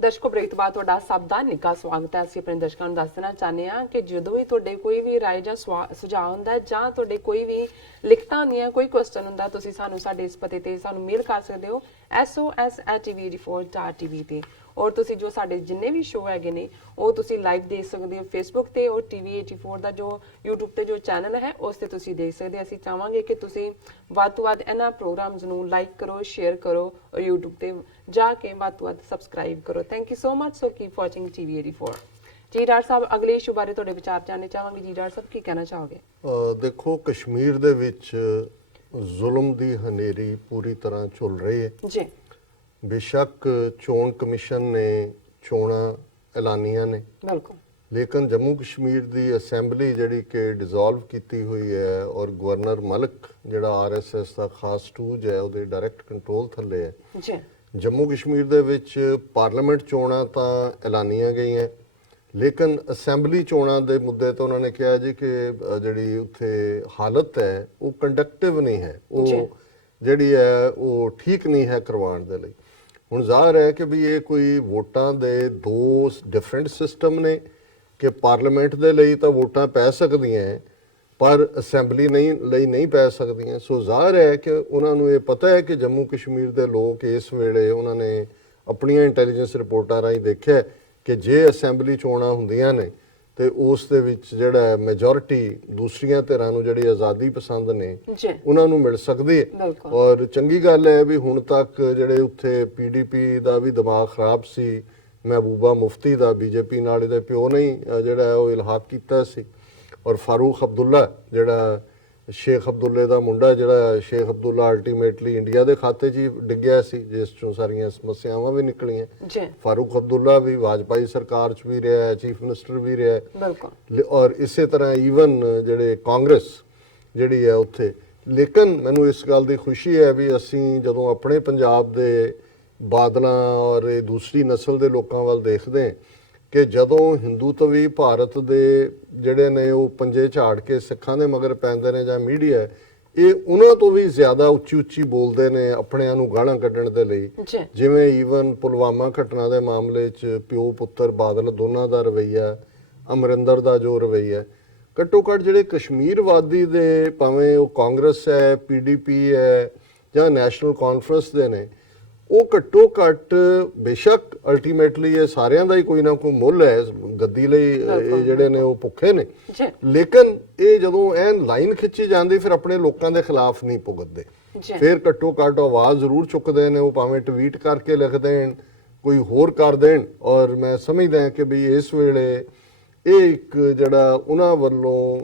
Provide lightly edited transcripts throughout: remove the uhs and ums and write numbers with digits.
ਦਰਸ਼ਕੋ break ਤੋਂ ਬਾਅਦ ਤੁਹਾਡਾ ਸਭ ਦਾ ਨਿੱਘਾ ਸਵਾਗਤ ਹੈ। ਅਸੀਂ ਆਪਣੇ ਦਰਸ਼ਕਾਂ ਨੂੰ ਦੱਸ ਦੇਣਾ ਚਾਹੁੰਦੇ ਹਾਂ ਕਿ ਜਦੋਂ ਵੀ ਤੁਹਾਡੇ ਕੋਈ ਵੀ ਰਾਏ ਜਾਂ ਸੁਝਾਅ ਹੁੰਦਾ ਹੈ ਜਾਂ ਤੁਹਾਡੇ ਕੋਈ ਵੀ ਲਿਖਤਾਂ ਹੁੰਦੀਆਂ, ਕੋਈ ਕੁਐਸਚਨ ਹੁੰਦਾ, ਤੁਸੀਂ ਸਾਨੂੰ ਸਾਡੇ ਇਸ ਪਤੇ ਤੇ ਸਾਨੂੰ ਮੇਲ ਕਰ ਸਕਦੇ ਹੋ sos@tv84.tv ਤੇ। ਔਰ ਤੁਸੀਂ ਜੋ ਸਾਡੇ ਜਿੰਨੇ ਵੀ ਸ਼ੋਅ ਹੈਗੇ ਨੇ ਉਹ ਤੁਸੀਂ ਲਾਈਵ ਦੇਖ ਸਕਦੇ ਹੋ ਫੇਸਬੁੱਕ ਤੇ, ਔਰ TV84 ਦਾ ਜੋ YouTube ਤੇ ਜੋ ਚੈਨਲ ਹੈ ਉਸ ਤੇ ਤੁਸੀਂ ਦੇਖ ਸਕਦੇ ਹੋ। ਅਸੀਂ ਚਾਹਾਂਗੇ ਕਿ ਤੁਸੀਂ ਵੱਧ ਤੋਂ ਵੱਧ ਇਹਨਾਂ ਪ੍ਰੋਗਰਾਮਸ ਨੂੰ ਲਾਈਕ ਕਰੋ, ਸ਼ੇਅਰ ਕਰੋ ਔਰ YouTube ਤੇ ਜਾ ਕੇ ਵੱਧ ਤੋਂ ਵੱਧ ਸਬਸਕ੍ਰਾਈਬ ਕਰੋ। Thank you so much. So keep watching TV84। ਜੀ ਡਾਕਟਰ ਸਾਹਿਬ, ਅਗਲੇ ਇਸ਼ੂ ਬਾਰੇ ਤੁਹਾਡੇ ਵਿਚਾਰ ਜਾਣਨੇ ਚਾਹਾਂਗੇ। ਜੀ ਡਾਕਟਰ ਸਾਹਿਬ, ਕੀ ਕਹਿਣਾ ਚਾਹੋਗੇ? ਦੇਖੋ, ਕਸ਼ਮੀਰ ਦੇ ਵਿੱਚ ਜ਼ੁਲਮ ਦੀ ਹਨੇਰੀ ਪੂਰੀ ਤਰ੍ਹਾਂ ਝੁੱਲ ਰਹੀ ਹੈ ਜੀ। ਬੇਸ਼ੱਕ ਚੋਣ ਕਮਿਸ਼ਨ ਨੇ ਚੋਣਾਂ ਐਲਾਨੀਆਂ ਨੇ, ਬਿਲਕੁਲ, ਲੇਕਿਨ ਜੰਮੂ ਕਸ਼ਮੀਰ ਦੀ ਅਸੈਂਬਲੀ ਜਿਹੜੀ ਕਿ ਡਿਸੋਲਵ ਕੀਤੀ ਹੋਈ ਹੈ ਔਰ ਗਵਰਨਰ ਮਲਕ ਜਿਹੜਾ RSS ਦਾ ਖਾਸ ਟੂਜ ਹੈ ਉਹਦੇ ਡਾਇਰੈਕਟ ਕੰਟਰੋਲ ਥੱਲੇ ਹੈ ਜੀ। ਜੰਮੂ ਕਸ਼ਮੀਰ ਦੇ ਵਿੱਚ ਪਾਰਲੀਮੈਂਟ ਚੋਣਾਂ ਤਾਂ ਐਲਾਨੀਆਂ ਗਈਆਂ, ਲੇਕਿਨ ਅਸੈਂਬਲੀ ਚੋਣਾਂ ਦੇ ਮੁੱਦੇ ਤੇ ਉਹਨਾਂ ਨੇ ਕਿਹਾ ਜੀ ਕਿ ਜਿਹੜੀ ਉੱਥੇ ਹਾਲਤ ਹੈ ਉਹ ਕੰਡਕਟਿਵ ਨਹੀਂ ਹੈ, ਉਹ ਜਿਹੜੀ ਹੈ ਉਹ ਠੀਕ ਨਹੀਂ ਹੈ ਕਰਵਾਉਣ ਦੇ ਲਈ। ਹੁਣ ਜ਼ਾਹਰ ਹੈ ਕਿ ਵੀ ਇਹ ਕੋਈ ਵੋਟਾਂ ਦੇ ਦੋ ਡਿਫਰੈਂਟ ਸਿਸਟਮ ਨੇ ਕਿ ਪਾਰਲੀਮੈਂਟ ਦੇ ਲਈ ਤਾਂ ਵੋਟਾਂ ਪੈ ਸਕਦੀਆਂ ਪਰ ਅਸੈਂਬਲੀ ਲਈ ਨਹੀਂ ਪੈ ਸਕਦੀਆਂ। ਸੋ ਜ਼ਾਹਰ ਹੈ ਕਿ ਉਹਨਾਂ ਨੂੰ ਇਹ ਪਤਾ ਹੈ ਕਿ ਜੰਮੂ ਕਸ਼ਮੀਰ ਦੇ ਲੋਕ ਇਸ ਵੇਲੇ ਉਹਨਾਂ ਨੇ ਆਪਣੀਆਂ ਇੰਟੈਲੀਜੈਂਸ ਰਿਪੋਰਟਾਂ ਰਾਹੀਂ ਦੇਖਿਆ ਕਿ ਜੇ ਅਸੈਂਬਲੀ ਚੋਣਾਂ ਹੁੰਦੀਆਂ ਨੇ ਤੇ ਉਸ ਦੇ ਵਿੱਚ ਜਿਹੜਾ ਮੈਜੋਰਿਟੀ ਦੂਸਰੀਆਂ ਧਿਰਾਂ ਨੂੰ ਜਿਹੜੀ ਆਜ਼ਾਦੀ ਪਸੰਦ ਨੇ ਉਹਨਾਂ ਨੂੰ ਮਿਲ ਸਕਦੀ ਹੈ। ਔਰ ਚੰਗੀ ਗੱਲ ਹੈ ਵੀ ਹੁਣ ਤੱਕ ਜਿਹੜੇ ਉੱਥੇ PDP ਦਾ ਵੀ ਦਿਮਾਗ ਖਰਾਬ ਸੀ, ਮਹਿਬੂਬਾ ਮੁਫਤੀ ਦਾ BJP ਨਾਲ ਇਹਦੇ ਪਿਓ ਨੇ ਜਿਹੜਾ ਉਹ ਇਲਹਾਕ ਕੀਤਾ ਸੀ, ਔਰ ਫਾਰੂਕ ਅਬਦੁੱਲਾ ਜਿਹੜਾ ਸ਼ੇਖ ਅਬਦੁੱਲੇ ਦਾ ਮੁੰਡਾ, ਜਿਹੜਾ ਸ਼ੇਖ ਅਬਦੁੱਲਾ ਅਲਟੀਮੇਟਲੀ ਇੰਡੀਆ ਦੇ ਖਾਤੇ 'ਚ ਹੀ ਡਿੱਗਿਆ ਸੀ ਜਿਸ ਚੋਂ ਸਾਰੀਆਂ ਸਮੱਸਿਆਵਾਂ ਵੀ ਨਿਕਲੀਆਂ। ਫਾਰੂਕ ਅਬਦੁੱਲਾ ਵੀ ਵਾਜਪਾਈ ਸਰਕਾਰ 'ਚ ਵੀ ਰਿਹਾ, ਚੀਫ ਮਿਨਿਸਟਰ ਵੀ ਰਿਹਾ, ਔਰ ਇਸੇ ਤਰ੍ਹਾਂ ਈਵਨ ਜਿਹੜੇ ਕਾਂਗਰਸ ਜਿਹੜੀ ਹੈ ਉੱਥੇ। ਲੇਕਿਨ ਮੈਨੂੰ ਇਸ ਗੱਲ ਦੀ ਖੁਸ਼ੀ ਹੈ ਵੀ ਅਸੀਂ ਜਦੋਂ ਆਪਣੇ ਪੰਜਾਬ ਦੇ ਬਾਦਲਾਂ ਔਰ ਦੂਸਰੀ ਨਸਲ ਦੇ ਲੋਕਾਂ ਵੱਲ ਦੇਖਦੇ ਕਿ ਜਦੋਂ ਹਿੰਦੂਤਵੀ ਭਾਰਤ ਦੇ ਜਿਹੜੇ ਨੇ ਉਹ ਪੰਜੇ ਝਾੜ ਕੇ ਸਿੱਖਾਂ ਦੇ ਮਗਰ ਪੈਂਦੇ ਨੇ ਜਾਂ ਮੀਡੀਆ, ਇਹ ਉਹਨਾਂ ਤੋਂ ਵੀ ਜ਼ਿਆਦਾ ਉੱਚੀ ਉੱਚੀ ਬੋਲਦੇ ਨੇ ਆਪਣਿਆਂ ਨੂੰ ਗਾਲਾਂ ਕੱਢਣ ਦੇ ਲਈ। ਜਿਵੇਂ ਈਵਨ ਪੁਲਵਾਮਾ ਘਟਨਾ ਦੇ ਮਾਮਲੇ 'ਚ ਪਿਓ ਪੁੱਤਰ ਬਾਦਲ ਦੋਨਾਂ ਦਾ ਰਵੱਈਆ, ਅਮਰਿੰਦਰ ਦਾ ਜੋ ਰਵੱਈਆ, ਘੱਟੋ ਘੱਟ ਜਿਹੜੇ ਕਸ਼ਮੀਰਵਾਦੀ ਦੇ ਭਾਵੇਂ ਉਹ ਕਾਂਗਰਸ ਹੈ, PDP ਹੈ ਜਾਂ ਨੈਸ਼ਨਲ ਕਾਨਫਰੰਸ ਦੇ ਨੇ, ਉਹ ਘੱਟੋ ਘੱਟ ਬੇਸ਼ੱਕ ਅਲਟੀਮੇਟਲੀ ਇਹ ਸਾਰਿਆਂ ਦਾ ਹੀ ਕੋਈ ਨਾ ਕੋਈ ਮੁੱਲ ਹੈ ਗੱਦੀ ਲਈ, ਇਹ ਜਿਹੜੇ ਨੇ ਉਹ ਭੁੱਖੇ ਨੇ, ਲੇਕਿਨ ਇਹ ਜਦੋਂ ਐਨ ਲਾਈਨ ਖਿੱਚੀ ਜਾਂਦੀ ਫਿਰ ਆਪਣੇ ਲੋਕਾਂ ਦੇ ਖਿਲਾਫ ਨਹੀਂ ਭੁਗਤਦੇ, ਫਿਰ ਘੱਟੋ ਘੱਟ ਆਵਾਜ਼ ਜ਼ਰੂਰ ਚੁੱਕਦੇ ਨੇ। ਉਹ ਭਾਵੇਂ ਟਵੀਟ ਕਰਕੇ ਲਿਖ ਦੇਣ, ਕੋਈ ਹੋਰ ਕਰ ਦੇਣ। ਔਰ ਮੈਂ ਸਮਝਦਾ ਕਿ ਵੀ ਇਸ ਵੇਲੇ ਇਹ ਇੱਕ ਜਿਹੜਾ ਉਹਨਾਂ ਵੱਲੋਂ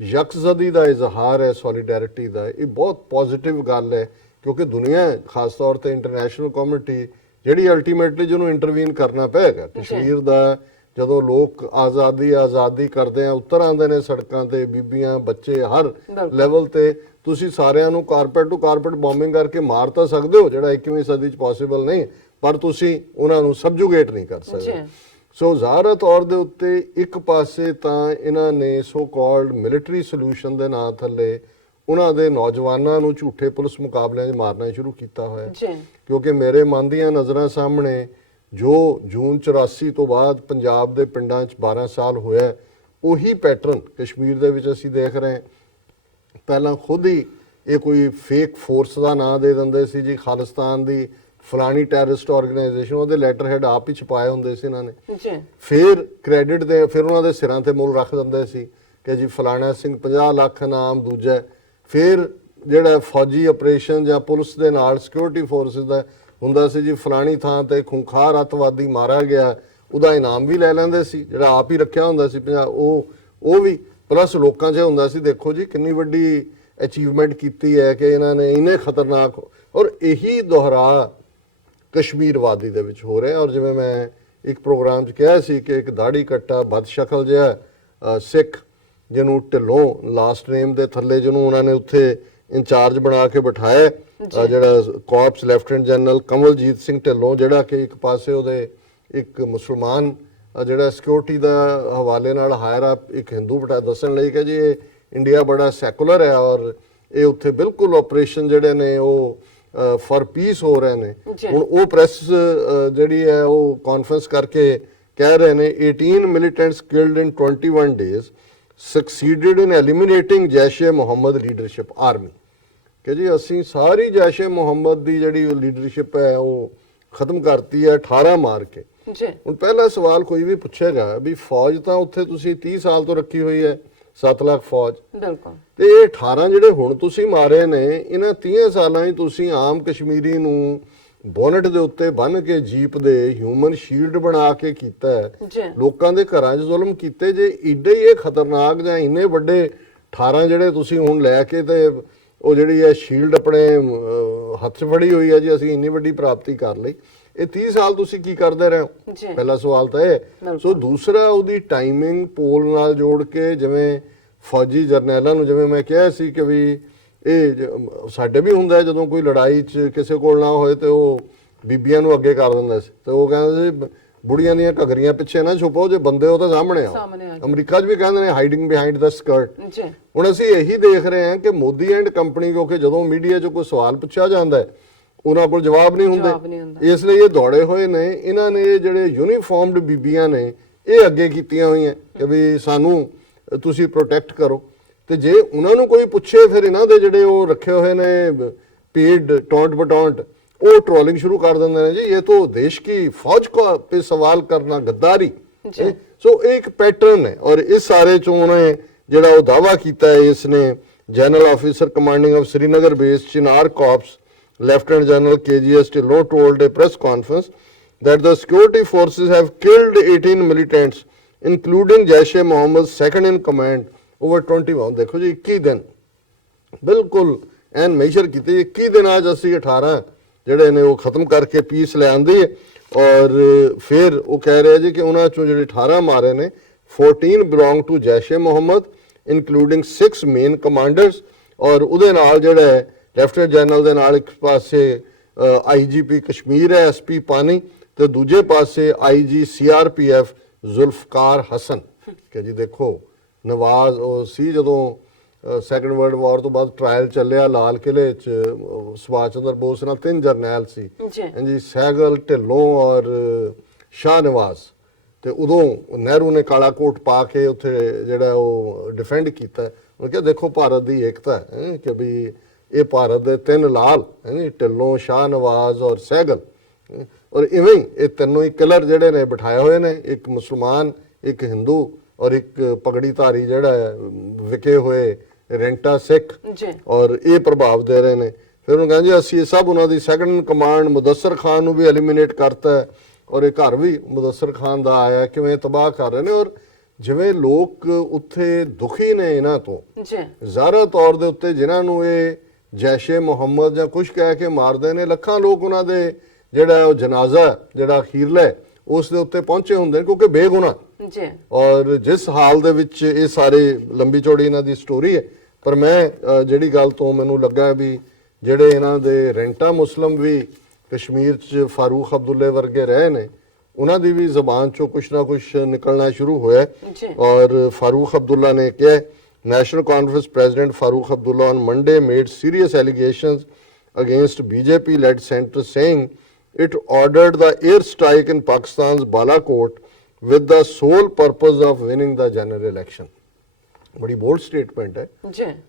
ਯਕਜ਼ਦੀ ਦਾ ਇਜ਼ਹਾਰ ਹੈ, ਸੋਲੀਡੈਰਿਟੀ ਦਾ, ਇਹ ਬਹੁਤ ਪੋਜ਼ਿਟਿਵ ਗੱਲ ਹੈ ਕਿਉਂਕਿ ਦੁਨੀਆ ਖਾਸ ਤੌਰ ਤੇ ਇੰਟਰਨੈਸ਼ਨਲ ਕਮਿਊਨਿਟੀ ਜਿਹੜੀ ਅਲਟੀਮੇਟਲੀ ਜਿਹਨੂੰ ਇੰਟਰਵੀਨ ਕਰਨਾ ਪਏਗਾ। ਕਸ਼ਮੀਰ ਦਾ ਜਦੋਂ ਲੋਕ ਆਜ਼ਾਦੀ ਕਰਦੇ ਆ, ਉੱਤਰ ਆਉਂਦੇ ਨੇ ਸੜਕਾਂ ਤੇ, ਬੀਬੀਆਂ ਬੱਚੇ ਹਰ ਲੈਵਲ ਤੇ, ਤੁਸੀਂ ਸਾਰਿਆਂ ਨੂੰ ਕਾਰਪੇਟ ਟੂ ਕਾਰਪੇਟ ਬੋmbਿੰਗ ਕਰਕੇ ਮਾਰ ਤਾਂ ਸਕਦੇ ਹੋ ਜਿਹੜਾ 21ਵੀਂ ਸਦੀ 'ਚ ਪੋਸੀਬਲ ਨਹੀਂ, ਪਰ ਤੁਸੀਂ ਉਹਨਾਂ ਨੂੰ ਸਬਜੂਗੇਟ ਨਹੀਂ ਕਰ ਸਕਦੇ। ਸੋ ਜ਼ਾਹਰ ਤੌਰ ਦੇ ਉੱਤੇ ਇੱਕ ਪਾਸੇ ਤਾਂ ਇਹਨਾਂ ਨੇ ਸੋ ਕਾਲਡ ਮਿਲਟਰੀ ਸੋਲੂਸ਼ਨ ਦੇ ਨਾਂ ਥੱਲੇ ਉਹਨਾਂ ਦੇ ਨੌਜਵਾਨਾਂ ਨੂੰ ਝੂਠੇ ਪੁਲਿਸ ਮੁਕਾਬਲਿਆਂ 'ਚ ਮਾਰਨਾ ਸ਼ੁਰੂ ਕੀਤਾ ਹੋਇਆ, ਕਿਉਂਕਿ ਮੇਰੇ ਮਨ ਦੀਆਂ ਨਜ਼ਰਾਂ ਸਾਹਮਣੇ ਜੋ ਜੂਨ 84 ਤੋਂ ਬਾਅਦ ਪੰਜਾਬ ਦੇ ਪਿੰਡਾਂ 'ਚ 12 ਸਾਲ ਹੋਇਆ, ਉਹੀ ਪੈਟਰਨ ਕਸ਼ਮੀਰ ਦੇ ਵਿੱਚ ਅਸੀਂ ਦੇਖ ਰਹੇ ਹਾਂ। ਪਹਿਲਾਂ ਖੁਦ ਹੀ ਇਹ ਕੋਈ ਫੇਕ ਫੋਰਸ ਦਾ ਨਾਂ ਦੇ ਦਿੰਦੇ ਸੀ ਜੀ, ਖਾਲਿਸਤਾਨ ਦੀ ਫਲਾਣੀ ਟੈਰਰਿਸਟ ਆਰਗੇਨਾਈਜੇਸ਼ਨ, ਉਹਦੇ ਲੈਟਰ ਹੈਡ ਆਪ ਹੀ ਛਪਾਏ ਹੁੰਦੇ ਸੀ ਇਹਨਾਂ ਨੇ। ਫਿਰ ਕ੍ਰੈਡਿਟ ਦੇ ਫਿਰ ਉਹਨਾਂ ਦੇ ਸਿਰਾਂ ਤੇ ਮੁੱਲ ਰੱਖ ਦਿੰਦੇ ਸੀ ਕਿ ਜੀ ਫਲਾਣਾ ਸਿੰਘ 50 ਲੱਖ ਇਨਾਮ, ਦੂਜਾ। ਫਿਰ ਜਿਹੜਾ ਫੌਜੀ ਆਪਰੇਸ਼ਨ ਜਾਂ ਪੁਲਿਸ ਦੇ ਨਾਲ ਸਿਕਿਉਰਿਟੀ ਫੋਰਸਿਸ ਦਾ ਹੁੰਦਾ ਸੀ ਜੀ, ਫਲਾਣੀ ਥਾਂ ਤੇ ਖੁੰਖਾਰ ਅੱਤਵਾਦੀ ਮਾਰਿਆ ਗਿਆ, ਉਹਦਾ ਇਨਾਮ ਵੀ ਲੈ ਲੈਂਦੇ ਸੀ ਜਿਹੜਾ ਆਪ ਹੀ ਰੱਖਿਆ ਹੁੰਦਾ ਸੀ 50, ਉਹ ਵੀ ਪਲੱਸ ਲੋਕਾਂ 'ਚ ਹੁੰਦਾ ਸੀ ਦੇਖੋ ਜੀ ਕਿੰਨੀ ਵੱਡੀ ਅਚੀਵਮੈਂਟ ਕੀਤੀ ਹੈ ਕਿ ਇਹਨਾਂ ਨੇ ਇੰਨੇ ਖਤਰਨਾਕ। ਔਰ ਇਹੀ ਦੁਹਰਾ ਕਸ਼ਮੀਰਵਾਦੀ ਦੇ ਵਿੱਚ ਹੋ ਰਿਹਾ। ਔਰ ਜਿਵੇਂ ਮੈਂ ਇੱਕ ਪ੍ਰੋਗਰਾਮ 'ਚ ਕਿਹਾ ਸੀ ਕਿ ਇੱਕ ਦਾੜੀ ਕੱਟਾ ਬਦਸ਼ਕਲ ਜਿਹਾ ਸਿੱਖ ਜਿਹਨੂੰ ਢਿੱਲੋਂ ਲਾਸਟ ਨੇਮ ਦੇ ਥੱਲੇ ਜਿਹਨੂੰ ਉਹਨਾਂ ਨੇ ਉੱਥੇ ਇੰਚਾਰਜ ਬਣਾ ਕੇ ਬਿਠਾਇਆ, ਜਿਹੜਾ corps lieutenant general Kamaljit Singh Dhillon, ਜਿਹੜਾ ਕਿ ਇੱਕ ਪਾਸੇ ਉਹਦੇ ਇੱਕ ਮੁਸਲਮਾਨ ਜਿਹੜਾ ਸਿਕਿਉਰਿਟੀ ਦਾ ਹਵਾਲੇ ਨਾਲ ਹਾਇਰ ਆ, ਇੱਕ ਹਿੰਦੂ ਬਿਠਾ ਦੱਸਣ ਲਈ ਕਿ ਜੀ ਇਹ ਇੰਡੀਆ ਬੜਾ ਸੈਕੂਲਰ ਹੈ ਔਰ ਇਹ ਉੱਥੇ ਬਿਲਕੁਲ ਆਪਰੇਸ਼ਨ ਜਿਹੜੇ ਨੇ ਉਹ ਫॉर ਪੀਸ ਹੋ ਰਹੇ ਨੇ। ਜੀ। ਹੁਣ ਉਹ ਪ੍ਰੈਸ ਜਿਹੜੀ ਹੈ ਉਹ ਕਾਨਫਰੰਸ ਕਰਕੇ ਕਹਿ ਰਹੇ ਨੇ 18 militants killed in 21 days succeeded in eliminating Jaish-e-Mohammed leadership army, ਕਿ ਜੀ ਅਸੀਂ ਸਾਰੀ ਜੈਸ਼-ਏ-ਮੁਹੰਮਦ ਦੀ ਜਿਹੜੀ ਲੀਡਰਸ਼ਿਪ ਹੈ ਉਹ ਖਤਮ ਕਰਤੀ ਹੈ 18 ਮਾਰ ਕੇ। ਜੀ ਹੁਣ ਪਹਿਲਾ ਸਵਾਲ ਕੋਈ ਵੀ ਪੁੱਛੇਗਾ ਵੀ ਫੌਜ ਤਾਂ ਉੱਥੇ ਤੁਸੀਂ 30 ਸਾਲ ਤੋਂ ਰੱਖੀ ਹੋਈ ਹੈ, 7 ਲੱਖ ਫੌਜ, ਬਿਲਕੁਲ, ਤੇ ਇਹ 18 ਜਿਹੜੇ ਹੁਣ ਤੁਸੀਂ ਮਾਰੇ ਨੇ ਇਹਨਾਂ 30 ਸਾਲਾਂ 'ਚ ਤੁਸੀਂ ਆਮ ਕਸ਼ਮੀਰੀ ਨੂੰ ਬੋਨਟ ਦੇ ਉੱਤੇ ਬੰਨ ਕੇ ਜੀਪ ਦੇ ਹਿਊਮਨ ਸ਼ੀਲਡ ਬਣਾ ਕੇ ਕੀਤਾ ਹੈ। ਜੀ ਲੋਕਾਂ ਦੇ ਘਰਾਂ 'ਚ ਜ਼ੁਲਮ ਕੀਤੇ, ਜੇ ਏਡੇ ਹੀ ਇਹ ਖਤਰਨਾਕ ਜਾਂ ਇੰਨੇ ਵੱਡੇ 18 ਜਿਹੜੇ ਤੁਸੀਂ ਹੁਣ ਲੈ ਕੇ ਤੇ ਉਹ ਜਿਹੜੀ ਹੈ ਸ਼ੀਲਡ ਆਪਣੇ ਹੱਥ 'ਚ ਫੜੀ ਹੋਈ ਹੈ ਜੀ ਅਸੀਂ ਇੰਨੀ ਵੱਡੀ ਪ੍ਰਾਪਤੀ ਕਰ ਲਈ, ਇਹ 30 ਸਾਲ ਤੁਸੀਂ ਕੀ ਕਰਦੇ ਰਹੇ ਹੋ? ਜੀ ਪਹਿਲਾ ਸਵਾਲ ਤਾਂ ਇਹ। ਸੋ ਦੂਸਰਾ ਉਹਦੀ ਟਾਈਮਿੰਗ ਪੋਲ ਨਾਲ ਜੋੜ ਕੇ, ਜਿਵੇਂ ਫੌਜੀ ਜਰਨੈਲਾਂ ਨੂੰ ਜਿਵੇਂ ਮੈਂ ਕਿਹਾ ਸੀ ਕਿ ਵੀ ਇਹ ਸਾਡੇ ਵੀ ਹੁੰਦਾ ਜਦੋਂ ਕੋਈ ਲੜਾਈ 'ਚ ਕਿਸੇ ਕੋਲ ਨਾ ਹੋਏ ਤੇ ਉਹ ਬੀਬੀਆਂ ਨੂੰ ਅੱਗੇ ਕਰ ਦਿੰਦਾ ਸੀ, ਤੇ ਉਹ ਕਹਿੰਦੇ ਸੀ ਬੁੜੀਆਂ ਦੀਆਂ ਘੱਗਰੀਆਂ ਪਿੱਛੇ ਨਾ ਛੁਪੋ, ਜੇ ਬੰਦੇ ਹੋ ਤਾਂ ਸਾਹਮਣੇ ਆਓ। ਅਮਰੀਕਾ 'ਚ ਵੀ ਕਹਿੰਦੇ ਨੇ ਹਾਈਡਿੰਗ ਬਿਹਾਈਂਡ ਦਾ ਸਕਰਟ। ਜੀ ਹੁਣ ਅਸੀਂ ਇਹੀ ਦੇਖ ਰਹੇ ਹਾਂ ਕਿ ਮੋਦੀ ਐਂਡ ਕੰਪਨੀ, ਕਿਉਂਕਿ ਜਦੋਂ ਮੀਡੀਆ 'ਚ ਕੋਈ ਸਵਾਲ ਪੁੱਛਿਆ ਜਾਂਦਾ ਹੈ ਉਹਨਾਂ ਕੋਲ ਜਵਾਬ ਨਹੀਂ ਹੁੰਦੇ, ਇਸ ਲਈ ਇਹ ਦੌੜੇ ਹੋਏ ਨੇ। ਇਹਨਾਂ ਨੇ ਜਿਹੜੇ ਯੂਨੀਫਾਰਮਡ ਬੀਬੀਆਂ ਨੇ ਇਹ ਅੱਗੇ ਕੀਤੀਆਂ ਹੋਈਆਂ ਕਿ ਵੀ ਸਾਨੂੰ ਤੁਸੀਂ ਪ੍ਰੋਟੈਕਟ ਕਰੋ, ਤੇ ਜੇ ਉਹਨਾਂ ਨੂੰ ਕੋਈ ਪੁੱਛੇ ਫਿਰ ਇਹਨਾਂ ਦੇ ਜਿਹੜੇ ਉਹ ਰੱਖੇ ਹੋਏ ਨੇ ਪੇਡ ਟੌਂਟ ਬਟੌਂਟ, ਉਹ ट्रोलिंग शुरू कर देंगे जी, ये तो देश की फौज को पे सवाल करना गद्दारी। सो एक पैटर्न है, और इस सारे चो उन्होंने ਜਿਹੜਾ ਉਹ ਦਾਵਾ ਕੀਤਾ ਹੈ ਇਸਨੇ general officer commanding of Srinagar based Chinar corps lieutenant general KGS Dhillon told a press conference that the security forces have killed 18 militants including Jaish-e-Mohammed second in command over 21। देखो जी 21 दिन बिल्कुल ਐਨ ਮੇਜਰ ਕੀਤੇ, 21 ਦਿਨਾਂ 'ਚ ਅਸੀਂ 18 ਜਿਹੜੇ ਨੇ ਉਹ ਖਤਮ ਕਰਕੇ ਪੀਸ ਲੈ ਆਂਦੀ ਹੈ। ਔਰ ਫਿਰ ਉਹ ਕਹਿ ਰਿਹਾ ਜੀ ਕਿ ਉਹਨਾਂ ਚੋਂ ਜਿਹੜੇ 18 ਮਾਰੇ ਨੇ 14 ਬਿਲੋਂਗ ਟੂ ਜੈਸ਼-ਏ-ਮੁਹੰਮਦ ਇਨਕਲੂਡਿੰਗ 6 ਮੇਨ ਕਮਾਂਡਰਸ, ਔਰ ਉਹਦੇ ਨਾਲ ਜਿਹੜਾ ਹੈ ਲੈਫਟੀਨੈਂਟ ਜਨਰਲ ਦੇ ਨਾਲ ਇੱਕ ਪਾਸੇ IGP ਕਸ਼ਮੀਰ ਹੈ SP ਪਾਨੀ, ਤੇ ਦੂਜੇ ਪਾਸੇ IG CRPF ਜ਼ੁਲਫਕਾਰ ਹਸਨ। ਕਿ ਜੀ ਦੇਖੋ ਨਵਾਜ਼ ਉਹ ਸੀ ਜਦੋਂ ਸੈਕੰਡ ਵਰਲਡ ਵਾਰ ਤੋਂ ਬਾਅਦ ਟ੍ਰਾਇਲ ਚੱਲਿਆ ਲਾਲ ਕਿਲੇ 'ਚ, ਸੁਭਾਸ਼ ਚੰਦਰ ਬੋਸ ਨਾਲ 3 ਜਰਨੈਲ ਸੀ ਜੀ, ਸਹਿਗਲ, ਢਿੱਲੋਂ ਔਰ ਸ਼ਾਹ ਨਵਾਜ਼, ਤੇ ਉਦੋਂ ਨਹਿਰੂ ਨੇ ਕਾਲਾ ਕੋਟ ਪਾ ਕੇ ਉੱਥੇ ਜਿਹੜਾ ਉਹ ਡਿਫੈਂਡ ਕੀਤਾ। ਉਹਨੇ ਕਿਹਾ ਦੇਖੋ ਭਾਰਤ ਦੀ ਏਕਤਾ ਹੈ ਕਿ ਵੀ ਇਹ ਭਾਰਤ ਦੇ 3 ਲਾਲ ਹੈ ਨੀ, ਢਿੱਲੋਂ, ਸ਼ਾਹ ਨਵਾਜ਼ ਔਰ ਸਹਿਗਲ, ਔਰ ਇਵੇਂ ਇਹ ਤਿੰਨੋਂ ਹੀ ਕਿਲਰ ਜਿਹੜੇ ਨੇ ਬਿਠਾਏ ਹੋਏ ਨੇ, ਇੱਕ ਮੁਸਲਮਾਨ, ਇੱਕ ਹਿੰਦੂ ਔਰ ਇੱਕ ਪਗੜੀ ਧਾਰੀ ਜਿਹੜਾ ਵਿਕੇ ਹੋਏ ਰੈਂਟਾ ਸਿੱਖ, ਔਰ ਇਹ ਪ੍ਰਭਾਵ ਦੇ ਰਹੇ ਨੇ। ਫਿਰ ਉਹਨੂੰ ਕਹਿੰਦੇ ਅਸੀਂ ਇਹ ਸਭ ਉਹਨਾਂ ਦੀ ਸੈਕੰਡ ਇਨ ਕਮਾਂਡ ਮੁਦੱਸਰ ਖਾਨ ਨੂੰ ਵੀ ਐਲੀਮੀਨੇਟ ਕਰਤਾ, ਔਰ ਇਹ ਘਰ ਵੀ ਮੁਦੱਸਰ ਖਾਨ ਦਾ ਆਇਆ, ਕਿਵੇਂ ਤਬਾਹ ਕਰ ਰਹੇ ਨੇ। ਔਰ ਜਿਵੇਂ ਲੋਕ ਉੱਥੇ ਦੁਖੀ ਨੇ ਇਹਨਾਂ ਤੋਂ ਜ਼ਾਹਰਾ ਤੌਰ ਦੇ ਉੱਤੇ, ਜਿਨ੍ਹਾਂ ਨੂੰ ਇਹ ਜੈਸ਼-ਏ-ਮੁਹੰਮਦ ਜਾਂ ਕੁਛ ਕਹਿ ਕੇ ਮਾਰਦੇ ਨੇ, ਲੱਖਾਂ ਲੋਕ ਉਹਨਾਂ ਦੇ ਜਿਹੜਾ ਉਹ ਜਨਾਜ਼ਾ ਜਿਹੜਾ ਅਖੀਰਲਾ ਉਸ ਦੇ ਉੱਤੇ ਪਹੁੰਚੇ ਹੁੰਦੇ ਨੇ ਕਿਉਂਕਿ ਬੇਗੁਨਾਹ। ਔਰ ਜਿਸ ਹਾਲ ਦੇ ਵਿੱਚ ਇਹ ਸਾਰੇ ਲੰਬੀ ਚੌੜੀ ਇਹਨਾਂ ਦੀ ਸਟੋਰੀ ਹੈ, ਪਰ ਮੈਂ ਜਿਹੜੀ ਗੱਲ ਤੋਂ ਮੈਨੂੰ ਲੱਗਾ ਵੀ ਜਿਹੜੇ ਇਹਨਾਂ ਦੇ ਰੈਂਟਾ ਮੁਸਲਮ ਵੀ ਕਸ਼ਮੀਰ 'ਚ ਫਾਰੂਕ ਅਬਦੁੱਲੇ ਵਰਗੇ ਰਹੇ ਨੇ, ਉਹਨਾਂ ਦੀ ਵੀ ਜ਼ਬਾਨ 'ਚੋਂ ਕੁਛ ਨਾ ਕੁਛ ਨਿਕਲਣਾ ਸ਼ੁਰੂ ਹੋਇਆ। ਔਰ ਫਾਰੂਕ ਅਬਦੁੱਲਾ ਨੇ ਕਿਹਾ, national conference president Farooq Abdullah on Monday made serious allegations against BJP led center saying it ordered the air strike in Pakistan's Balakot with the sole purpose of winning the general election। ਬੜੀ ਬੋਲਡ ਸਟੇਟਮੈਂਟ ਹੈ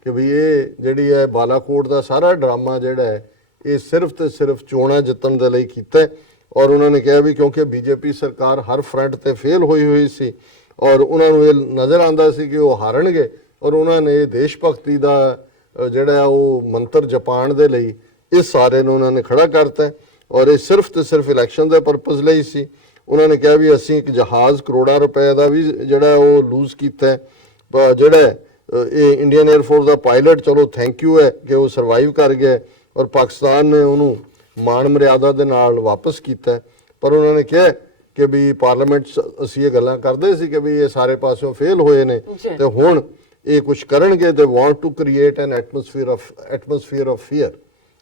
ਕਿ ਵੀ ਇਹ ਜਿਹੜੀ ਹੈ ਬਾਲਾਕੋਟ ਦਾ ਸਾਰਾ drama ਜਿਹੜਾ ਹੈ ਇਹ ਸਿਰਫ ਤੇ ਸਿਰਫ ਚੋਣਾਂ ਜਿੱਤਣ ਦੇ ਲਈ ਕੀਤਾ ਹੈ। ਔਰ ਉਹਨਾਂ ਨੇ ਕਿਹਾ ਵੀ ਕਿਉਂਕਿ BJP ਸਰਕਾਰ ਹਰ ਫਰੰਟ ਤੇ ਫੇਲ ਹੋਈ ਸੀ, ਔਰ ਉਹਨਾਂ ਨੂੰ ਇਹ ਨਜ਼ਰ ਆਉਂਦਾ ਸੀ ਕਿ ਉਹ ਹਾਰਨਗੇ, ਔਰ ਉਹਨਾਂ ਨੇ ਦੇਸ਼ ਭਗਤੀ ਦਾ ਜਿਹੜਾ ਉਹ ਮੰਤਰ ਜਪਾਣ ਦੇ ਲਈ ਇਸ ਸਾਰੇ ਨੂੰ ਉਹਨਾਂ ਨੇ ਖੜਾ ਕਰਤਾ, ਔਰ ਇਹ ਸਿਰਫ ਤੇ ਸਿਰਫ ਇਲੈਕਸ਼ਨ ਦੇ ਪਰਪਸ ਲਈ ਸੀ। ਉਹਨਾਂ ਨੇ ਕਿਹਾ ਵੀ ਅਸੀਂ ਇੱਕ ਜਹਾਜ਼ ਕਰੋੜਾਂ ਰੁਪਏ ਦਾ ਵੀ ਜਿਹੜਾ ਉਹ ਲੂਜ਼ ਕੀਤਾ, ਜਿਹੜਾ ਇਹ ਇੰਡੀਅਨ 에ਅਰਫੋਰਸ ਦਾ ਪਾਇਲਟ, ਚਲੋ ਥੈਂਕ ਯੂ ਹੈ ਕਿ ਉਹ ਸਰਵਾਈਵ ਕਰ ਗਿਆ, ਔਰ ਪਾਕਿਸਤਾਨ ਨੇ ਉਹਨੂੰ ਮਾਣ ਮਰਿਆਦਾ ਦੇ ਨਾਲ ਵਾਪਸ ਕੀਤਾ। ਪਰ ਉਹਨਾਂ ਨੇ ਕਿਹਾ ਕਿ ਵੀ ਪਾਰਲੀਮੈਂਟ 'ਚ ਅਸੀਂ ਇਹ ਗੱਲਾਂ ਕਰਦੇ ਸੀ ਕਿ ਵੀ ਇਹ ਸਾਰੇ ਪਾਸਿਓਂ ਫੇਲ ਹੋਏ ਨੇ, ਤੇ ਹੁਣ ਇਹ ਕੁਝ ਕਰਨਗੇ। They want to create an atmosphere of fear,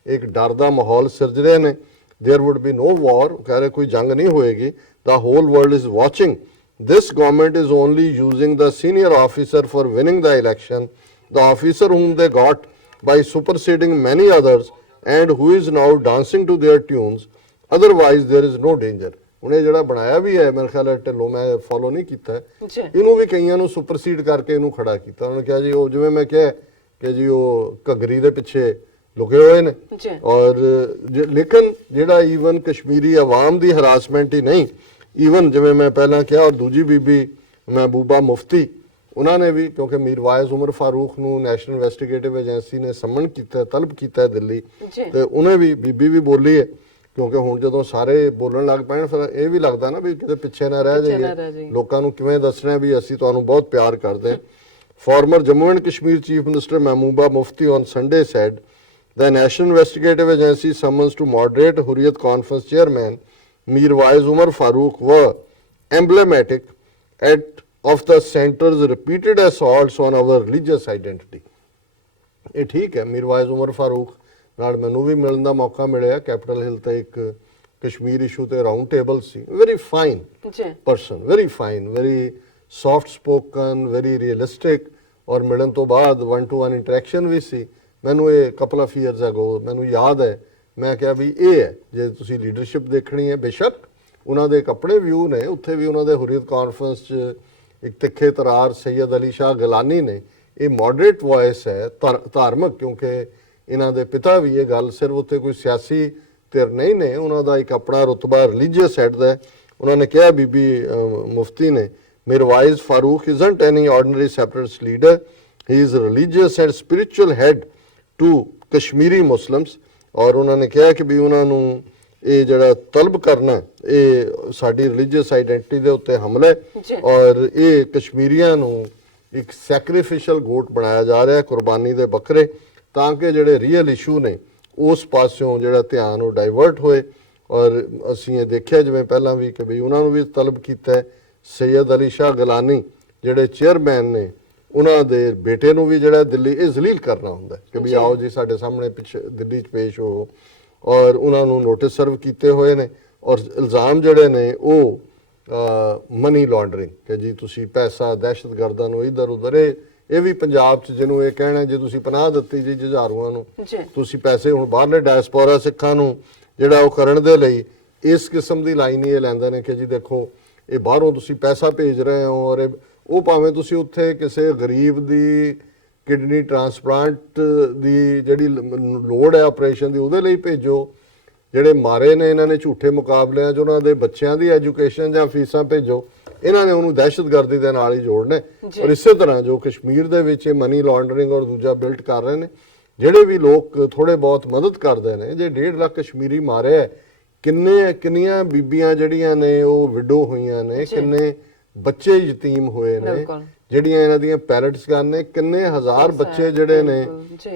ਇੱਕ ਡਰ ਦਾ ਮਾਹੌਲ ਸਿਰਜ ਰਹੇ ਨੇ। There would be no war, कह रहे कोई जंग नहीं होएगी, the whole world is watching, this government is only using the senior officer for winning the election, the officer whom they got by superseding many others and who is now dancing to their tunes, otherwise there is no danger। ਉਹਨੇ ਜਿਹੜਾ ਬਣਾਇਆ ਵੀ ਹੈ ਮੇਰੇ ਖਿਆਲ ਹੈ ਢਿੱਲੋਂ, ਮੈਂ follow ਨਹੀਂ ਕੀਤਾ, ਜੀ ਇਹਨੂੰ ਵੀ ਕਈਆਂ ਨੂੰ ਸੁਪਰਸੀਡ ਕਰਕੇ ਇਹਨੂੰ ਖੜਾ ਕੀਤਾ। ਉਹਨਾਂ ਨੇ ਕਿਹਾ ਜੀ ਉਹ ਜਿਵੇਂ ਮੈਂ ਕਿਹਾ ਕਿ ਜੀ ਉਹ ਘੱਗਰੀ ਦੇ ਪਿੱਛੇ ਲੁਕੇ ਹੋਏ ਨੇ, ਜੀ ਔਰ ਲੇਕਿਨ ਜਿਹੜਾ ਈਵਨ ਕਸ਼ਮੀਰੀ ਆਵਾਮ ਦੀ ਹਰਾਸਮੈਂਟ ਹੀ ਨਹੀਂ, ਈਵਨ ਜਿਵੇਂ ਮੈਂ ਪਹਿਲਾਂ ਕਿਹਾ, ਔਰ ਦੂਜੀ ਬੀਬੀ ਮਹਿਬੂਬਾ ਮੁਫਤੀ, ਉਹਨਾਂ ਨੇ ਵੀ, ਕਿਉਂਕਿ ਮੀਰਵਾਇਜ਼ ਉਮਰ ਫਾਰੂਕ ਨੂੰ ਨੈਸ਼ਨਲ ਇਨਵੈਸਟੀਗੇਟਿਵ ਏਜੰਸੀ ਨੇ ਸਮਨ ਕੀਤਾ, ਤਲਬ ਕੀਤਾ ਦਿੱਲੀ, ਜੀ ਤੇ ਉਹਨੇ ਵੀ, ਬੀਬੀ ਵੀ ਬੋਲੀ ਹੈ, ਕਿਉਂਕਿ ਹੁਣ ਜਦੋਂ ਸਾਰੇ ਬੋਲਣ ਲੱਗ ਪੈਣ ਫਿਰ ਇਹ ਵੀ ਲੱਗਦਾ ਨਾ ਵੀ ਕਿਤੇ ਪਿੱਛੇ ਨਾ ਰਹਿ ਜਾਈਏ, ਲੋਕਾਂ ਨੂੰ ਕਿਵੇਂ ਦੱਸਣਾ ਵੀ ਅਸੀਂ ਤੁਹਾਨੂੰ ਬਹੁਤ ਪਿਆਰ ਕਰਦੇ ਹਾਂ। Former Jammu and Kashmir Chief Minister Mehbooba Mufti on Sunday said the National Investigative Agency summons to moderate Hurriyat Conference Chairman Mirwaiz Umar Farooq were emblematic of the centre's repeated assaults on our religious identity। ਇਹ ਠੀਕ ਹੈ, ਮੀਰਵਾਇਜ਼ ਉਮਰ ਫਾਰੂਕ ਨਾਲ ਮੈਨੂੰ ਵੀ ਮਿਲਣ ਦਾ ਮੌਕਾ ਮਿਲਿਆ, capital Hill ਤੇ ਇੱਕ ਕਸ਼ਮੀਰ ਇਸ਼ੂ ਤੇ ਰਾਉਂਡ ਟੇਬਲ ਸੀ। Very fine person, very fine, very soft spoken, very realistic, ਔਰ ਮਿਲਣ ਤੋਂ ਬਾਅਦ 1-to-1 ਇੰਟਰੈਕਸ਼ਨ ਵੀ ਸੀ। ਮੈਨੂੰ ਇਹ ਕਪਲ ਆਫ ਈਅਰਸ ਅਗੋ ਮੈਨੂੰ ਯਾਦ ਹੈ, ਮੈਂ ਕਿਹਾ ਵੀ ਇਹ ਹੈ ਜੇ ਤੁਸੀਂ ਲੀਡਰਸ਼ਿਪ ਦੇਖਣੀ ਹੈ। ਬੇਸ਼ੱਕ ਉਹਨਾਂ ਦੇ ਆਪਣੇ ਵਿਊ ਨੇ, ਉੱਥੇ ਵੀ ਉਹਨਾਂ ਦੇ ਹੁਰੀਅਤ ਕਾਨਫਰੰਸ 'ਚ ਇੱਕ ਤਿੱਖੇ ਤਰਾਰ ਸੈਯਦ ਅਲੀ ਸ਼ਾਹ ਗਿਲਾਨੀ ਨੇ, ਇਹ ਮੋਡਰੇਟ ਵੌਇਸ ਹੈ, ਧਾਰਮਿਕ, ਕਿਉਂਕਿ ਇਹਨਾਂ ਦੇ ਪਿਤਾ ਵੀ ਇਹ ਗੱਲ, ਸਿਰਫ ਉੱਥੇ ਕੋਈ ਸਿਆਸੀ ਧਿਰ ਨਹੀਂ ਨੇ, ਉਹਨਾਂ ਦਾ ਇੱਕ ਆਪਣਾ ਰੁਤਬਾ ਰਿਲੀਜੀਅਸ ਹੈਡ ਦਾ ਹੈ। ਉਹਨਾਂ ਨੇ ਕਿਹਾ, ਬੀਬੀ ਮੁਫਤੀ ਨੇ, Mirwaiz Farooq isn't any ordinary separatist leader, he is a religious and spiritual head to Kashmiri Muslims। ਔਰ ਉਹਨਾਂ ਨੇ ਕਿਹਾ ਕਿ ਵੀ ਉਹਨਾਂ ਨੂੰ ਇਹ ਜਿਹੜਾ ਤਲਬ ਕਰਨਾ, ਇਹ ਸਾਡੀ ਰਿਲੀਜੀਅਸ ਆਈਡੈਂਟੀਟੀ ਦੇ ਉੱਤੇ ਹਮਲਾ ਹੈ, ਔਰ ਇਹ ਕਸ਼ਮੀਰੀਆਂ ਨੂੰ ਇੱਕ ਸੈਕਰੀਫਿਸ਼ਲ ਗੋਟ ਬਣਾਇਆ ਜਾ ਰਿਹਾ, ਕੁਰਬਾਨੀ ਦੇ ਬੱਕਰੇ, ਤਾਂ ਕਿ ਜਿਹੜੇ ਰੀਅਲ ਇਸ਼ੂ ਨੇ ਉਸ ਪਾਸਿਓਂ ਜਿਹੜਾ ਧਿਆਨ ਉਹ ਡਾਈਵਰਟ ਹੋਏ। ਔਰ ਅਸੀਂ ਇਹ ਦੇਖਿਆ ਜਿਵੇਂ ਪਹਿਲਾਂ ਵੀ ਕਿ ਵੀ ਉਹਨਾਂ ਨੂੰ ਵੀ ਤਲਬ ਕੀਤਾ, ਸੈਯਦ ਅਲੀ ਸ਼ਾਹ ਗਿਲਾਨੀ ਜਿਹੜੇ ਚੇਅਰਮੈਨ ਨੇ, ਉਹਨਾਂ ਦੇ ਬੇਟੇ ਨੂੰ ਵੀ ਜਿਹੜਾ ਦਿੱਲੀ ਇਹ ਜ਼ਲੀਲ ਕਰਨਾ ਹੁੰਦਾ ਕਿ ਵੀ ਆਓ ਜੀ ਸਾਡੇ ਸਾਹਮਣੇ ਪਿੱਛੇ ਦਿੱਲੀ 'ਚ ਪੇਸ਼ ਹੋ, ਔਰ ਉਹਨਾਂ ਨੂੰ ਨੋਟਿਸ ਸਰਵ ਕੀਤੇ ਹੋਏ ਨੇ। ਔਰ ਇਲਜ਼ਾਮ ਜਿਹੜੇ ਨੇ ਉਹ ਮਨੀ ਲਾਂਡਰਿੰਗ, ਕਿ ਜੀ ਤੁਸੀਂ ਪੈਸਾ ਦਹਿਸ਼ਤਗਰਦਾਂ ਨੂੰ ਇੱਧਰ ਉੱਧਰ, ਇਹ ਵੀ ਪੰਜਾਬ 'ਚ ਜਿਹਨੂੰ ਇਹ ਕਹਿਣਾ ਜੇ ਤੁਸੀਂ ਪਨਾਹ ਦਿੱਤੀ ਜੀ ਜੁਝਾਰੂਆਂ ਨੂੰ, ਤੁਸੀਂ ਪੈਸੇ ਹੁਣ ਬਾਹਰਲੇ ਡਾਇਸਪੋਰਾ ਸਿੱਖਾਂ ਨੂੰ ਜਿਹੜਾ ਉਹ ਕਰਨ ਦੇ ਲਈ ਇਸ ਕਿਸਮ ਦੀ ਲਾਈਨ ਹੀ ਇਹ ਲੈਂਦੇ ਨੇ ਕਿ ਜੀ ਦੇਖੋ ਇਹ ਬਾਹਰੋਂ ਤੁਸੀਂ ਪੈਸਾ ਭੇਜ ਰਹੇ ਹੋ, ਔਰ ਉਹ ਭਾਵੇਂ ਤੁਸੀਂ ਉੱਥੇ ਕਿਸੇ ਗਰੀਬ ਦੀ ਕਿਡਨੀ ਟ੍ਰਾਂਸਪਲਾਂਟ ਦੀ ਜਿਹੜੀ ਲੋੜ ਹੈ ਆਪਰੇਸ਼ਨ ਦੀ, ਉਹਦੇ ਲਈ ਭੇਜੋ। ਜਿਹੜੇ ਮਾਰੇ ਨੇ ਇਹਨਾਂ ਨੇ ਝੂਠੇ ਮੁਕਾਬਲਿਆਂ 'ਚ ਉਹਨਾਂ ਦੇ ਬੱਚਿਆਂ ਦੀ ਐਜੂਕੇਸ਼ਨ ਜਾਂ ਫੀਸਾਂ ਭੇਜੋ, ਇਹਨਾਂ ਨੇ ਉਹਨੂੰ ਦਹਿਸ਼ਤਗਰਦੀ ਦੇ ਨਾਲ ਹੀ ਜੋੜਨਾ। ਔਰ ਇਸੇ ਤਰ੍ਹਾਂ ਜੋ ਕਸ਼ਮੀਰ ਦੇ ਵਿੱਚ ਮਨੀ ਲਾਂਡਰਿੰਗ ਔਰ ਦੂਜਾ ਬਿਲਟ ਕਰ ਰਹੇ ਨੇ, ਜਿਹੜੇ ਵੀ ਲੋਕ ਥੋੜੇ ਬਹੁਤ ਮਦਦ ਕਰਦੇ ਨੇ, ਜੇ 1.5 ਲੱਖ ਕਸ਼ਮੀਰੀ ਮਾਰੇ ਹੈ, ਕਿੰਨੀਆਂ ਬੀਬੀਆਂ ਜਿਹੜੀਆਂ ਨੇ ਉਹ ਵਿਡੋ ਹੋਈਆਂ ਨੇ, ਕਿੰਨੇ ਬੱਚੇ ਯਤੀਮ ਹੋਏ ਨੇ, ਜਿਹੜੀਆਂ ਇਹਨਾਂ ਦੀਆਂ ਪੈਰੈਂਟਸ ਗਨ ਨੇ, ਕਿੰਨੇ ਹਜ਼ਾਰ ਬੱਚੇ ਜਿਹੜੇ ਨੇ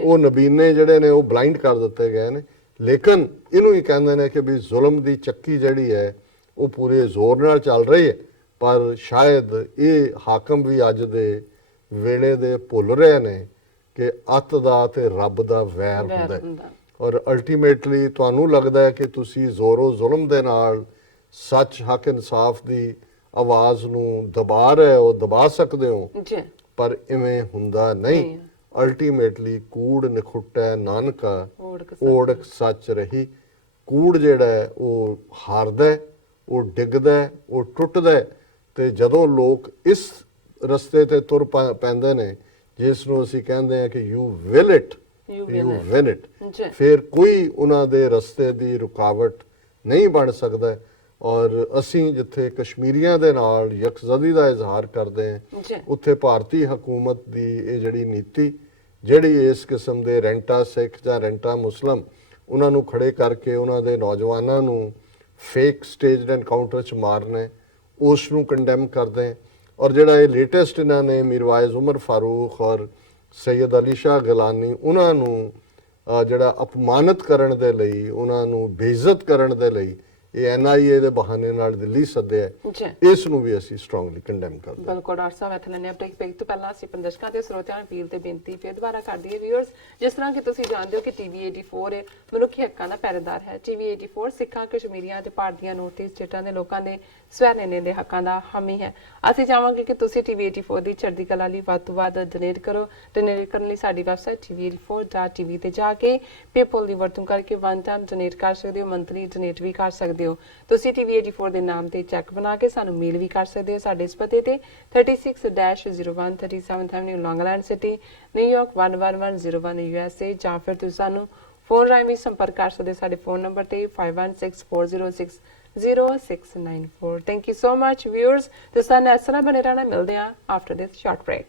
ਉਹ ਨਬੀਨੇ ਜਿਹੜੇ ਨੇ ਉਹ ਬਲਾਈਂਡ ਕਰ ਦਿੱਤੇ ਗਏ ਨੇ। ਲੇਕਿਨ ਇਹਨੂੰ ਹੀ ਕਹਿੰਦੇ ਨੇ ਕਿ ਵੀ ਜ਼ੁਲਮ ਦੀ ਚੱਕੀ ਜਿਹੜੀ ਹੈ ਉਹ ਪੂਰੇ ਜ਼ੋਰ ਨਾਲ ਚੱਲ ਰਹੀ ਹੈ, ਪਰ ਸ਼ਾਇਦ ਇਹ ਹਾਕਮ ਵੀ ਅੱਜ ਦੇ ਵੇਲੇ ਦੇ ਭੁੱਲ ਰਹੇ ਨੇ ਕਿ ਅੱਤ ਦਾ ਤੇ ਰੱਬ ਦਾ ਵੈਰ ਹੁੰਦਾ ਹੈ। ਔਰ ਅਲਟੀਮੇਟਲੀ ਤੁਹਾਨੂੰ ਲੱਗਦਾ ਹੈ ਕਿ ਤੁਸੀਂ ਜ਼ੋਰੋ ਜ਼ੁਲਮ ਦੇ ਨਾਲ ਸੱਚ, ਹੱਕ, ਇਨਸਾਫ ਦੀ ਆਵਾਜ਼ ਨੂੰ ਦਬਾ ਰਹੇ ਹੋ, ਦਬਾ ਸਕਦੇ ਹੋ, ਪਰ ਇਵੇਂ ਹੁੰਦਾ ਨਹੀਂ। ਅਲਟੀਮੇਟਲੀ ਕੂੜ ਨਖੁੱਟੈ ਨਾਨਕਾ ਓੜਕ ਸੱਚ ਰਹੀ। ਕੂੜ ਜਿਹੜਾ ਹੈ ਉਹ ਹਾਰਦਾ, ਉਹ ਡਿੱਗਦਾ, ਉਹ ਟੁੱਟਦਾ, ਤੇ ਜਦੋਂ ਲੋਕ ਇਸ ਰਸਤੇ ਤੇ ਤੁਰ ਪੈਂਦੇ ਨੇ ਜਿਸ ਨੂੰ ਅਸੀਂ ਕਹਿੰਦੇ ਆ ਕਿ you will it, you win it, ਫਿਰ ਕੋਈ ਉਹਨਾਂ ਦੇ ਰਸਤੇ ਦੀ ਰੁਕਾਵਟ ਨਹੀਂ ਬਣ ਸਕਦਾ। ਔਰ ਅਸੀਂ ਜਿੱਥੇ ਕਸ਼ਮੀਰੀਆਂ ਦੇ ਨਾਲ ਯਕਜ਼ਦੀ ਦਾ ਇਜ਼ਹਾਰ ਕਰਦੇ ਹਾਂ, ਉੱਥੇ ਭਾਰਤੀ ਹਕੂਮਤ ਦੀ ਇਹ ਜਿਹੜੀ ਨੀਤੀ, ਜਿਹੜੀ ਇਸ ਕਿਸਮ ਦੇ ਰੈਂਟਾ ਸਿੱਖ ਜਾਂ ਰੈਂਟਾ ਮੁਸਲਮ ਉਹਨਾਂ ਨੂੰ ਖੜੇ ਕਰਕੇ ਉਹਨਾਂ ਦੇ ਨੌਜਵਾਨਾਂ ਨੂੰ ਫੇਕ ਸਟੇਜਡ ਐਨਕਾਊਂਟਰ 'ਚ ਮਾਰਨਾ, ਉਸ ਨੂੰ ਕੰਡੈਮ ਕਰਦੇ। ਔਰ ਜਿਹੜਾ ਇਹ ਲੇਟੈਸਟ ਇਹਨਾਂ ਨੇ ਮੀਰਵਾਇਜ਼ ਉਮਰ ਫਾਰੂਕ ਔਰ ਸੈਯਦ ਅਲੀ ਸ਼ਾਹ ਗਿਲਾਨੀ, ਉਹਨਾਂ ਨੂੰ ਜਿਹੜਾ ਅਪਮਾਨਿਤ ਕਰਨ ਦੇ ਲਈ, ਉਹਨਾਂ ਨੂੰ ਬੇਇੱਜ਼ਤ ਕਰਨ ਦੇ ਲਈ ਇਹ NIA ਦੇ ਬਹਾਨੇ ਨਾਲ ਦਿੱਲੀ ਸੱਦਿਆ ਹੈ, ਜੀ ਇਸ ਨੂੰ ਵੀ ਅਸੀਂ ਸਟਰੋਂਗਲੀ ਕੰਡੈਮ ਕਰਦੇ ਹਾਂ। ਬਿਲਕੁਲ ਡਾਕਟਰ ਸਾਹਿਬ ਇੱਥੇ ਲੈਣੇ ਅਪਡੇਟ ਤੋਂ ਪਹਿਲਾਂ ਅਸੀਂ ਆਪਣੇ ਦਰਸ਼ਕਾਂ ਤੇ ਸਰੋਤਿਆਂ ਨੂੰ ਅਪੀਲ ਤੇ ਬੇਨਤੀ ਫਿਰ ਦੁਬਾਰਾ ਕਰ ਦਈਏ ਵਿਊਅਰਸ, ਜਿਸ ਤਰ੍ਹਾਂ ਕਿ ਤੁਸੀਂ ਜਾਣਦੇ ਹੋ ਕਿ TV 84 ਮਨੁੱਖੀ ਹੱਕਾਂ ਦਾ ਪਹਿਰੇਦਾਰ ਹੈ। TV 84 ਸਿੱਖਾਂ, ਕਸ਼ਮੀਰੀਆਂ ਤੇ ਭਾਰਤੀਆਂ, ਨੌਰਥ ਈਸਟ ਸਟੇਟਾਂ ਦੇ ਲੋਕਾਂ ਦੇ ਸਵੈ-ਨਿਰਣੇ ਦੇ ਹੱਕਾਂ ਦਾ ਹਾਮੀ ਹੈ। ਅਸੀਂ ਚਾਹਾਂਗੇ ਕਿ ਤੁਸੀਂ TV 84 ਦੀ ਚੜ੍ਹਦੀ ਕਲਾ ਲਈ ਵੱਧ ਤੋਂ ਵੱਧ ਡੋਨੇਟ ਕਰੋ। ਡੋਨੇਟ ਕਰਨ ਲਈ ਸਾਡੀ ਵੈਬਸਾਈਟ tv84.tv ਤੇ ਜਾ ਕੇ PayPal ਦੀ ਵਰਤੋਂ ਕਰਕੇ ਵਨ ਟਾਈਮ ਡੋਨੇਟ ਕਰ ਸਕਦੇ ਹੋ, ਮੰਥਲੀ ਡੋਨੇਟ ਵੀ ਕਰ ਸਕਦੇ ਹੋ। ਤੁਸੀਂ TV 84 ਦੇ ਨਾਮ ਤੇ ਚੈੱਕ ਬਣਾ ਕੇ ਸਾਨੂੰ ਮੇਲ ਵੀ ਕਰ ਸਕਦੇ ਹੋ ਸਾਡੇ ਇਸ ਪਤੇ ਤੇ 36-01 37th Avenue, Long Island City, New York 11101 USA, ਜਾਂ ਫਿਰ ਤੁਸੀਂ ਸਾਨੂੰ ਫੋਨ ਰਾਹੀਂ ਵੀ ਸੰਪਰਕ ਕਰ ਸਕਦੇ ਹੋ ਸਾਡੇ ਫੋਨ ਨੰਬਰ ਤੇ 5164060694। Thank you so much viewers, ਤੇ ਸਾਨੂੰ ਇਸ ਤਰ੍ਹਾਂ ਬਣੇ ਰਹਿਣਾ। ਮਿਲਦੇ ਹਾਂ ਆਫਟਰ ਦਿਸ ਸ਼ਾਰਟ ਬ੍ਰੇਕ।